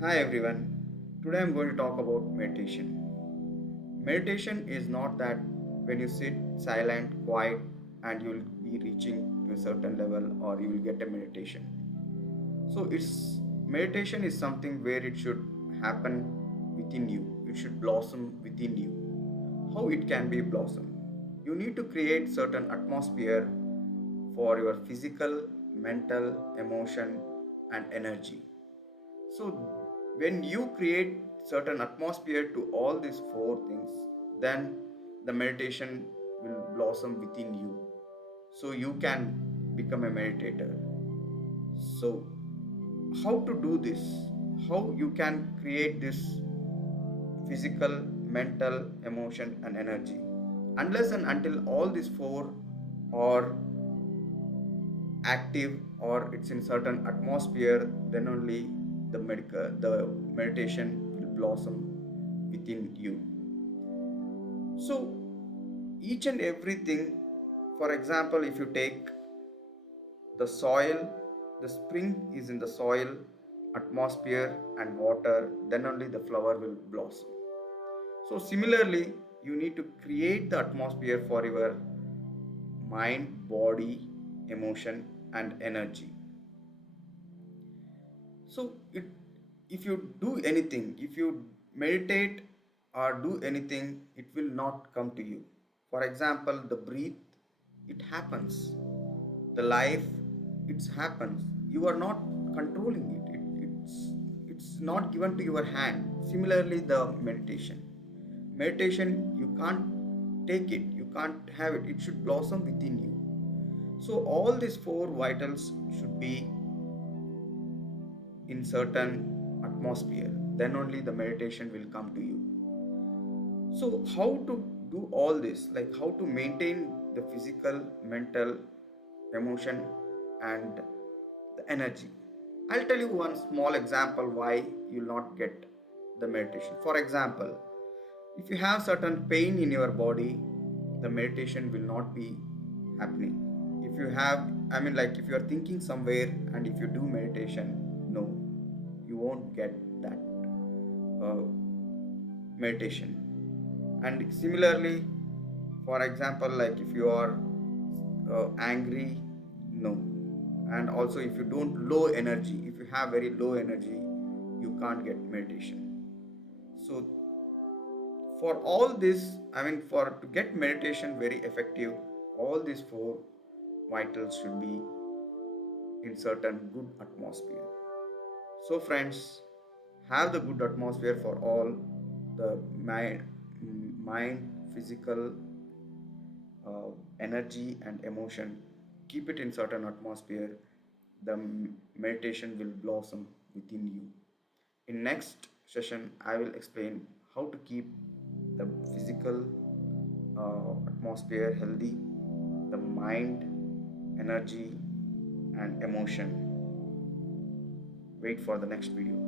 Hi everyone. Today I'm going to talk about meditation. Meditation is not that when you sit silent, quiet, and you'll be reaching to a certain level or you will get a meditation. So it's meditation is something where it should happen within you. It should blossom within you. How it can be blossom? You need to create certain atmosphere for your physical, mental, emotion, and energy. So when you create certain atmosphere to all these four things, then the meditation will blossom within you. So you can become a meditator. So how to do this? How you can create this physical, mental, emotion and energy? Unless and until all these four are active or it's in certain atmosphere, then only the meditation will blossom within you. So each and everything, for example, if you take the soil, the spring is in the soil, atmosphere and water, then only the flower will blossom. So similarly, you need to create the atmosphere for your mind, body, emotion and energy. So if you do anything, if you meditate or do anything, it will not come to you. For example, the breath, it happens. The life, it happens. You are not controlling it. It's not given to your hand. Similarly, the meditation. Meditation, you can't take it. You can't have it. It should blossom within you. So all these four vitals should be in certain atmosphere, then only the meditation will come to you. So how to do all this, like how to maintain the physical, mental, emotion and the energy? I'll tell you one small example why you'll not get the meditation. For example, if you have certain pain in your body, the meditation will not be happening. If you have, I mean, like if you are thinking somewhere and if you do meditation, no, you won't get that uh, meditation. And similarly, for example, like if you are angry, no. And also if you don't low energy, if you have very low energy, you can't get meditation. So for all this, I mean, for to get meditation very effective, all these four vitals should be in certain good atmosphere. So friends, have the good atmosphere for all the mind, physical, energy and emotion. Keep it in certain atmosphere. The meditation will blossom within you. In next session, I will explain how to keep the physical atmosphere healthy, the mind, energy, and emotion. Wait for the next video.